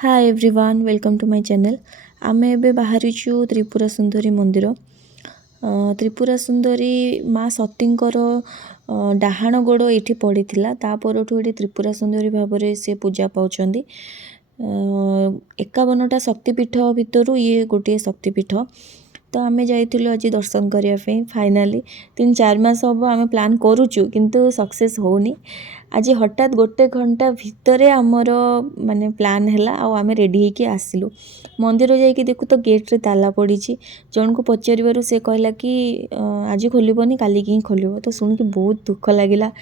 Hi everyone welcome to my channel. आमे एबे बाहरिछु त्रिपुरा सुंदरी मंदिर। त्रिपुरा सुंदरी माँ सतींकर डाहाण गोड़ ये पड़ी ता परठू ये त्रिपुरा सुंदरी भाव में से पूजा पाउछंदी। 51टा शक्तिपीठ भितर ये गोटे शक्तिपीठ। तो आमे जाइथिलु आज दर्शन करिया पे फाइनाली 3-4 मास हम आमे प्लान करूचु किंतु सक्सेस होनी। आज हठात गोटे घंटा भितर आमर माने प्लान हैला आ आमे रेडी होके आसिलु। मंदिर जाइके देखु तो गेट रे ताला पड़ी। जन को पचारिबारु से कहला कि आज खोलिबनी काली की खोलिबो। तो सुन के बहुत दुख लागिला।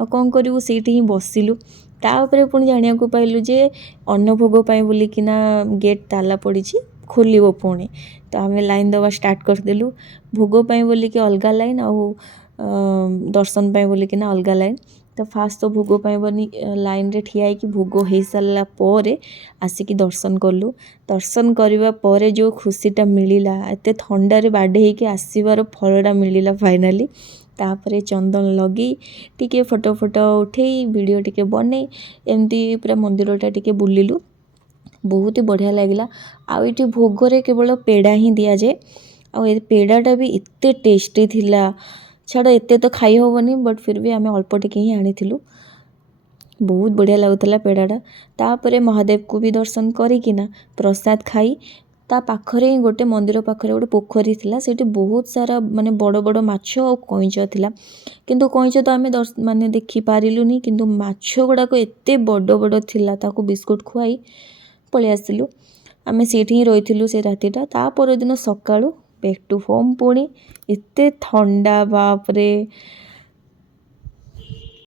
आ कोन करिवु सेठी ही बसिलु। ताऊपर पुणी जानिया को पाइलु जे अन्न भोग पाई बोलिकिना गेट ताला पड़ी खोलिबो पुणी। तो आमे लाइन दवा स्टार्ट करदेलु। भोग पाई बोलिकी अलगा लाइन आ दर्शन पाई बोलिकिना अलगा लाइन। तो फास्ट तो भोग पाई बनी लाइन रे ठिया कि भोग हो सारा पर आसिकी दर्शन कलु। दर्शन करबा परे जो खुशीटा मिलिला एते थंडारे बाडे होके आसीबार फलटा मिलिला फाइनाली। तापरे चंदन लगी टिके फोटो फोटो उठे वीडियो टिके बने एमती पूरा मंदिरटा टिके बुलिलु। बहुत ही बढ़िया लगिला। आउ ये भोगरे केवल पेड़ा ही दि जाए। आ पेड़ाटा भी एते टेस्टी थिला। छाड़ एते तो खाई होबनी बट फिर भी आमे अल्प टिके ही आनिथिलु। बहुत बढ़िया लगुला पेड़ाटा। तापरे महादेव को भी दर्शन करिकिना प्रसाद खाई ता पाखरे ही गोटे मंदिर पाखरे गोटे पोखरी थिला। सेठी बहुत सारा माने बड़ बड़ माछ और कईंच थिला। किंतु कईंच तो आमे माने देखि पारिलुनी किंतु माछ गुड़ाक एते बड़ बड़ थिला ताको बिस्कुट खुआई पळि आसिलु। आमे सेठी ही रहिथिलु से रातिटा। ता पर दिन सकाळु बैक टू होम पुणी एते ठंडा बाप रे।